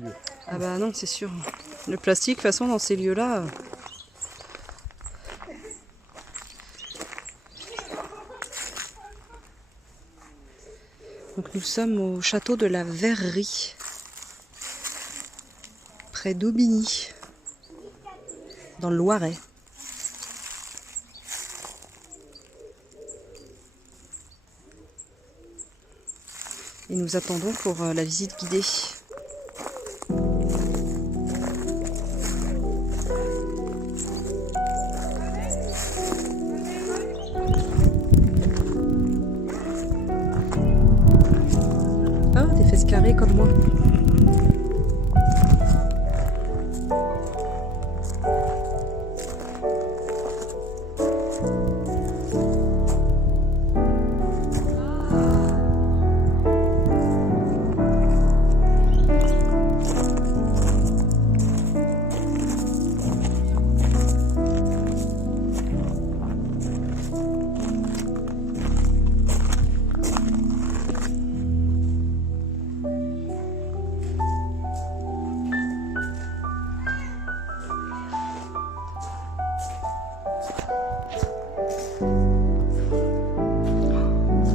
Ah bah non, c'est sûr. Le plastique, de toute façon, dans ces lieux-là... Donc nous sommes au château de la Verrerie, près d'Aubigny, dans le Loiret. Et nous attendons pour la visite guidée. Ah, des fesses carrées comme moi.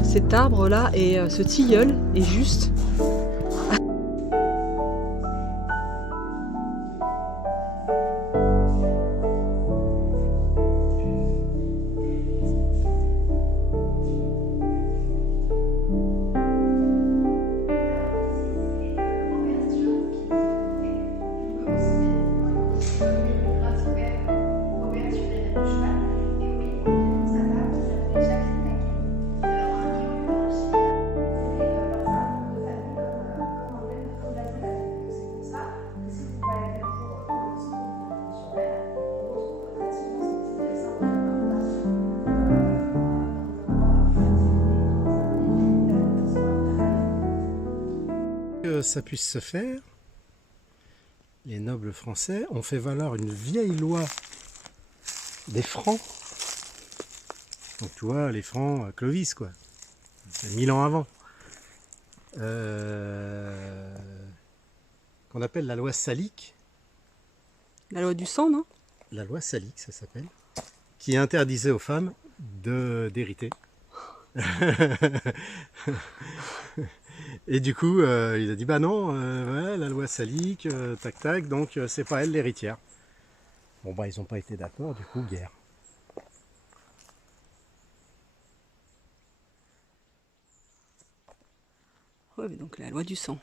Cet arbre-là et ce tilleul est juste... Que ça puisse se faire, les nobles français ont fait valoir une vieille loi des Francs. Donc tu vois, les Francs, Clovis quoi, c'est 1000 ans avant. Qu'on appelle la loi salique. La loi du sang, non? La loi salique, ça s'appelle. Qui interdisait aux femmes d'hériter. Et du coup, il a dit bah non, ouais, la loi salique, tac tac, donc c'est pas elle l'héritière. Bon bah ils n'ont pas été d'accord, du coup guerre. Ouais, mais donc la loi du sang.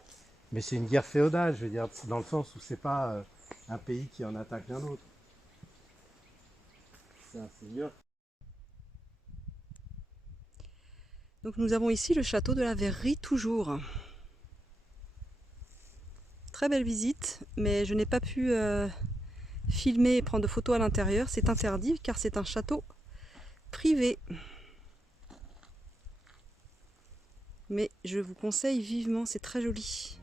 Mais c'est une guerre féodale, je veux dire, dans le sens où c'est pas un pays qui en attaque un autre. C'est un seigneur. Donc nous avons ici le château de la Verrerie toujours. Très belle visite, mais je n'ai pas pu filmer et prendre de photos à l'intérieur. C'est interdit car c'est un château privé. Mais je vous conseille vivement, c'est très joli.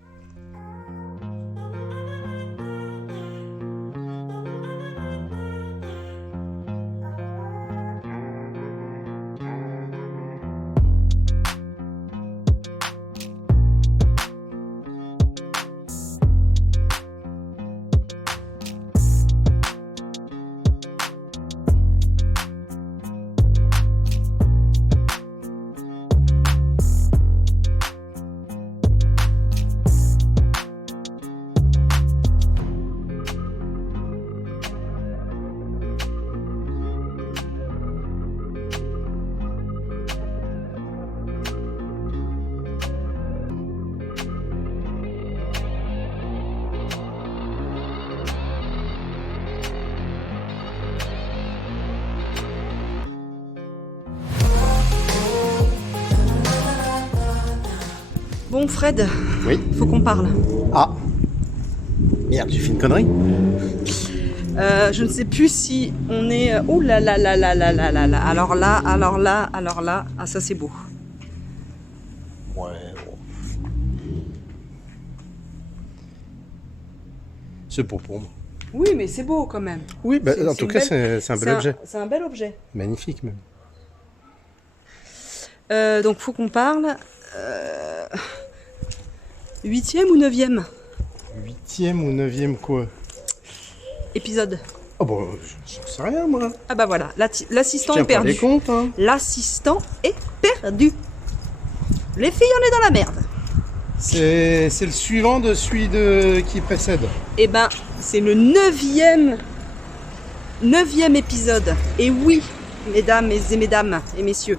Bon Fred, Oui. faut qu'on parle. Ah merde, j'ai fait une connerie. Je ne sais plus si on est... Oh là là là là là là là là. Alors là. Ah ça c'est beau. Ouais. C'est pour moi. Oui mais c'est beau quand même. Oui, bah, en C'est tout une cas belle- c'est un bel objet. C'est un bel objet. Magnifique même. Donc faut qu'on parle. 8e ou 9e? 8e ou 9e quoi? Épisode. Oh bon, j'en sais rien moi. Ah bah voilà, l'assistant Tiens est pas perdu. les comptes, hein. L'assistant est perdu. Les filles, on est dans la merde. C'est le suivant de celui qui précède. Eh ben, c'est le 9e épisode. Et oui, mesdames et messieurs,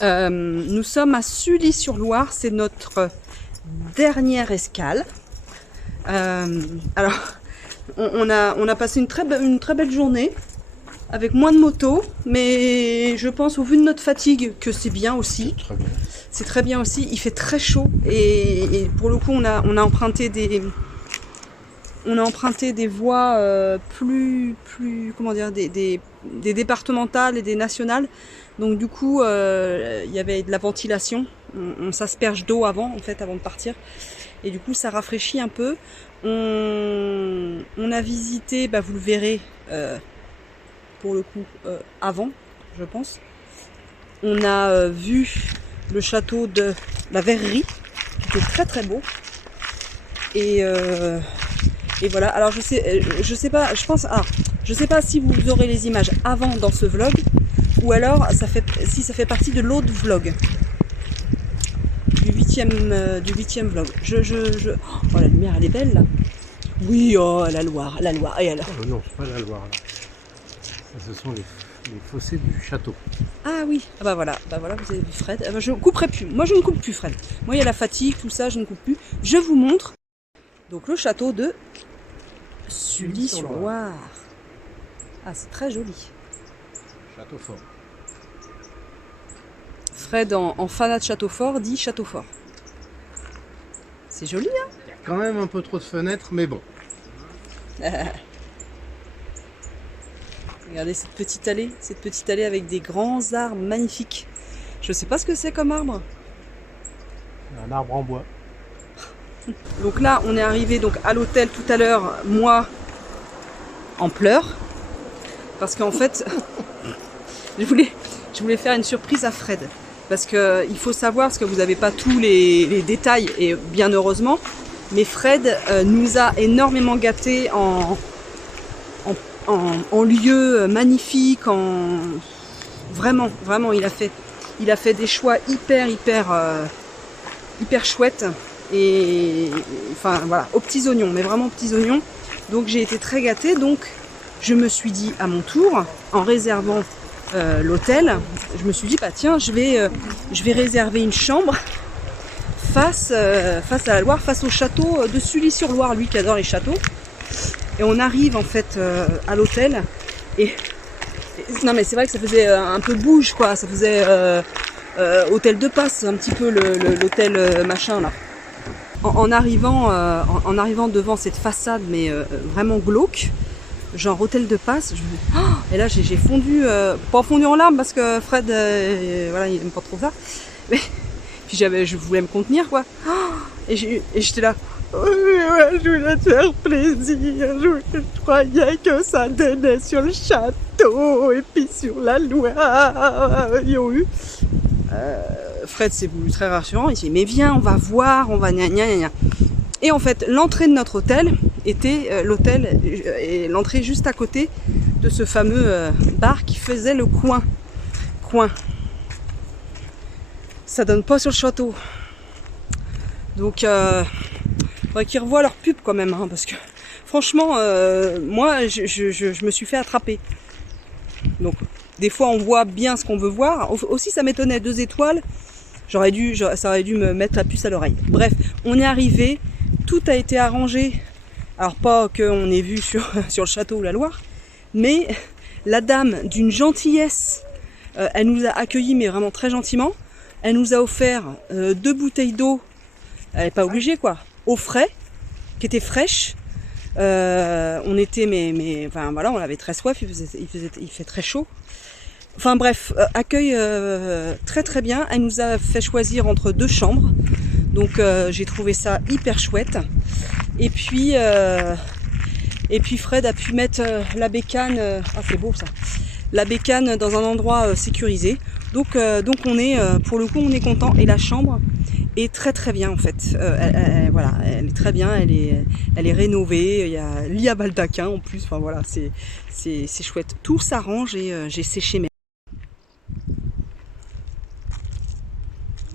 nous sommes à Sully-sur-Loire. C'est notre dernière escale. Alors, on a passé une très belle journée avec moins de motos, mais je pense au vu de notre fatigue que c'est bien aussi. Très bien. C'est très bien aussi. Il fait très chaud et pour le coup on a emprunté des voies plus comment dire, des départementales et des nationales. Donc du coup il y avait de la ventilation. On s'asperge d'eau avant de partir. Et du coup ça rafraîchit un peu. On a visité, vous le verrez pour le coup avant, je pense. On a vu le château de la Verrerie, qui était très très beau. Et voilà. Alors je sais pas, je sais pas si vous aurez les images avant dans ce vlog, ou alors si ça fait partie de l'autre vlog. Du 8e vlog. Oh, la lumière elle est belle là. Oui, oh la Loire. Et alors Oh, non, c'est pas la Loire là. Ce sont les fossés du château. Ah oui, voilà, vous avez vu Fred. Je ne couperai plus. Moi je ne coupe plus Fred. Moi il y a la fatigue, tout ça, je ne coupe plus. Je vous montre donc le château de Sully-sur-Loire. Ah, c'est très joli. Château fort. Fred en fanat de château fort dit château fort. C'est joli, hein? Il y a quand même un peu trop de fenêtres, mais bon. Regardez cette petite allée avec des grands arbres magnifiques. Je sais pas ce que c'est comme arbre. Un arbre en bois. Donc là, on est arrivé donc à l'hôtel tout à l'heure, moi en pleurs, parce qu'en fait, je voulais faire une surprise à Fred, parce que il faut savoir, parce que vous n'avez pas tous les détails, et bien heureusement, mais Fred nous a énormément gâtés en lieux magnifiques, vraiment, il a fait des choix hyper chouettes, et enfin voilà, aux petits oignons, mais vraiment aux petits oignons. Donc j'ai été très gâtée, donc je me suis dit à mon tour, en réservant l'hôtel, je me suis dit tiens, je vais réserver une chambre face à la Loire, face au château de Sully-sur-Loire, lui qui adore les châteaux. Et on arrive en fait à l'hôtel et non mais c'est vrai que ça faisait un peu bouge quoi, ça faisait hôtel de passe, un petit peu l'hôtel machin là. En arrivant devant cette façade mais vraiment glauque, genre hôtel de passe, et là j'ai fondu, pas fondu en larmes parce que Fred voilà, il aime pas trop ça, mais puis je voulais me contenir quoi, et j'étais là. Ouais, je voulais te faire plaisir, je croyais que ça donnait sur le château et puis sur la Loire. Fred s'est voulu très rassurant, il s'est dit mais viens, on va voir, on va gna gna gna. Et en fait l'entrée de notre hôtel était l'hôtel et l'entrée juste à côté de ce fameux bar qui faisait le coin. Ça donne pas sur le château. Donc faudrait qu'ils revoient leur pub quand même, hein, parce que franchement, moi je me suis fait attraper. Donc des fois on voit bien ce qu'on veut voir. Aussi ça m'étonnait, 2 étoiles, ça aurait dû me mettre la puce à l'oreille. Bref, on est arrivé, tout a été arrangé. Alors pas qu'on ait vu sur le château ou la Loire, mais la dame d'une gentillesse, elle nous a accueillis mais vraiment très gentiment. Elle nous a offert 2 bouteilles d'eau, elle n'est pas obligée quoi, eau frais, qui était fraîche. On était enfin voilà, on avait très soif, il fait très chaud. Enfin bref, accueil très très bien. Elle nous a fait choisir entre 2 chambres, donc j'ai trouvé ça hyper chouette. Et puis Fred a pu mettre la bécane, c'est beau ça, la bécane dans un endroit sécurisé. Donc on est, pour le coup on est content, et la chambre est très très bien en fait. Voilà, elle est très bien, elle est rénovée, il y a lit à baldaquin en plus, enfin voilà, c'est chouette. Tout s'arrange et j'ai séché mes...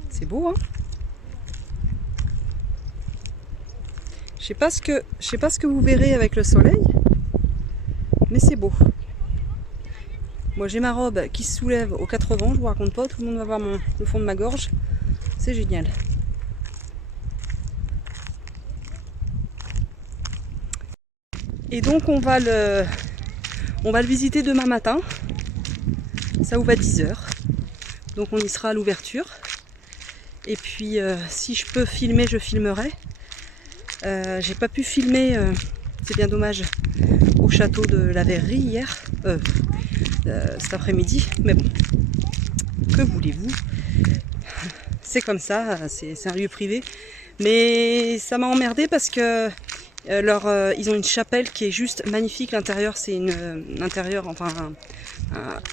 C'est beau, hein? Je sais pas ce que vous verrez avec le soleil, mais c'est beau. Moi j'ai ma robe qui se soulève aux 80, je vous raconte pas, tout le monde va voir le fond de ma gorge. C'est génial. Et donc on va le visiter demain matin. Ça ouvre à 10h. Donc on y sera à l'ouverture. Et puis si je peux filmer, je filmerai. J'ai pas pu filmer, c'est bien dommage, au château de la Verrerie hier, cet après-midi. Mais bon, que voulez-vous? C'est comme ça, c'est un lieu privé. Mais ça m'a emmerdé parce que ils ont une chapelle qui est juste magnifique. L'intérieur, c'est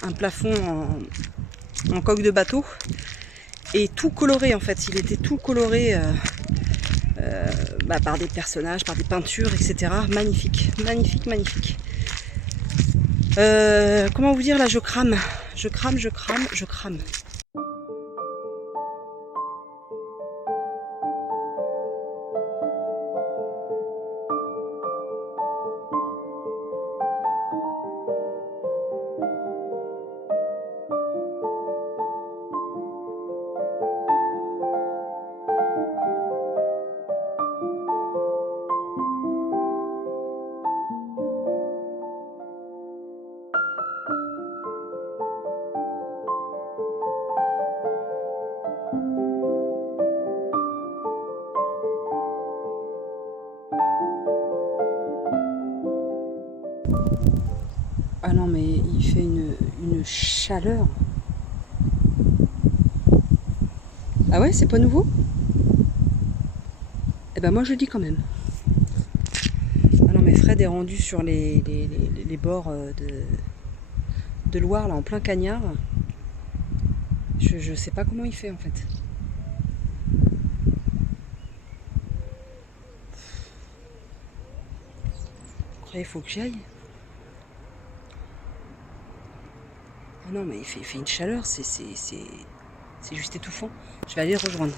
un plafond en coque de bateau. Et tout coloré en fait. Il était tout coloré par des personnages, par des peintures, etc. Magnifique, magnifique, magnifique. Comment vous dire là, je crame. Je crame, je crame, je crame. Ah non mais il fait une chaleur. Ah ouais, c'est pas nouveau? Eh ben moi je le dis quand même. Ah non mais Fred est rendu sur les bords de Loire, là en plein cagnard. Je sais pas comment il fait en fait. Vous croyez qu'il faut que j'y aille? Ah non mais il fait une chaleur, c'est juste étouffant. Je vais aller le rejoindre.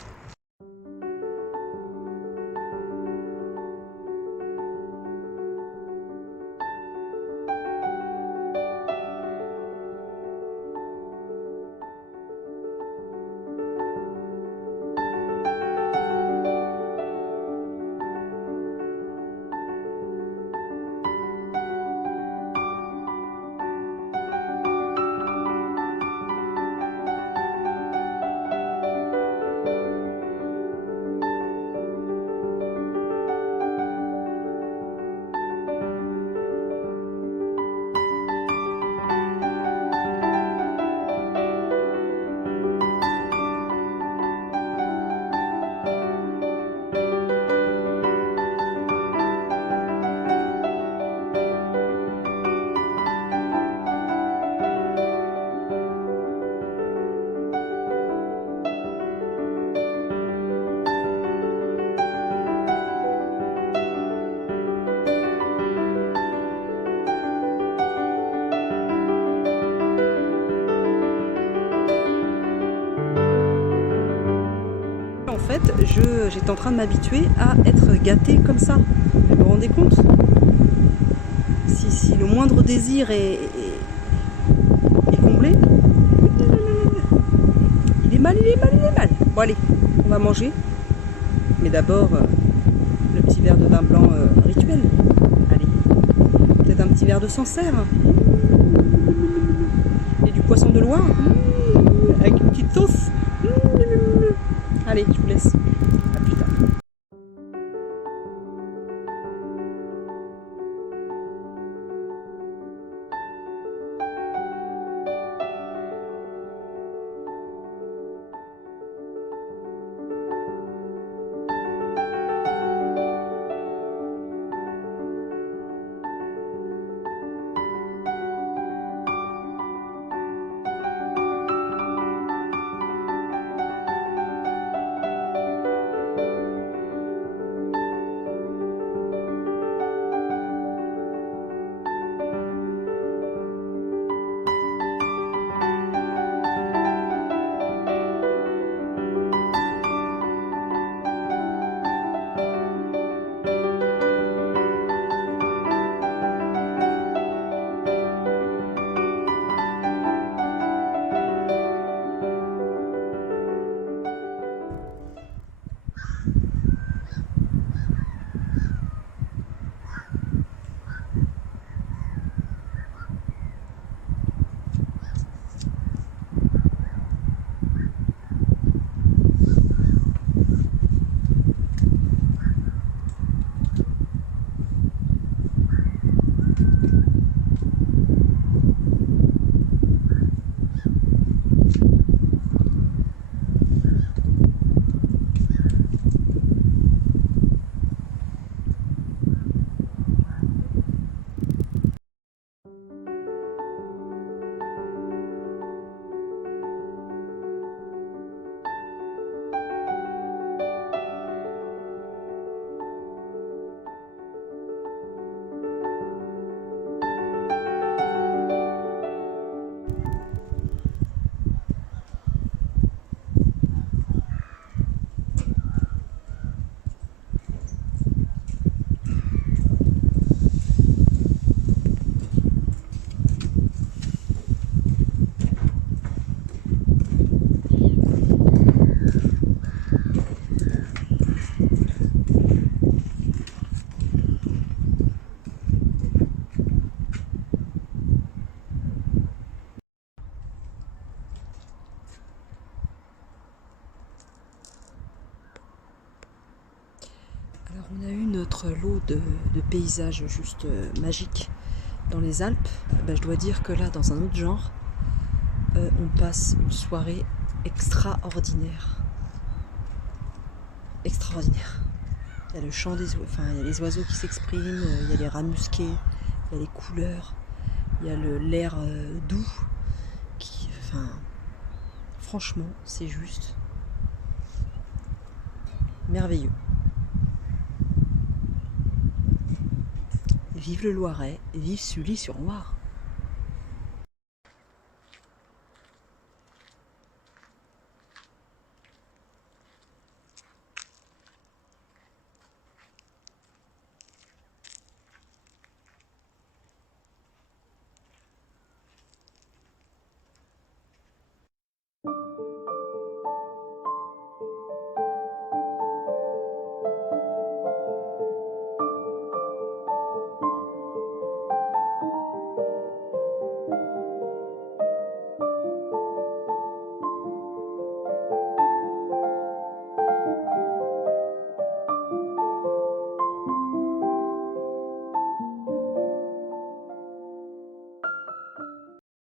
En fait, j'étais en train de m'habituer à être gâtée comme ça. Vous vous rendez compte? Si le moindre désir est comblé, il est mal, il est mal, il est mal. Bon allez, on va manger. Mais d'abord, le petit verre de vin blanc rituel. Allez, peut-être un petit verre de Sancerre. Et du poisson de Loire. Avec une petite sauce. Allez, je vous laisse. À plus tard. eu notre lot de paysages juste magiques dans les Alpes, je dois dire que là, dans un autre genre, on passe une soirée extraordinaire. Extraordinaire. Il y a le chant des oiseaux, il y a les oiseaux qui s'expriment, il y a les rats musqués, il y a les couleurs, il y a l'air doux. Franchement, c'est juste merveilleux. Vive le Loiret, vive Sully-sur-Loire.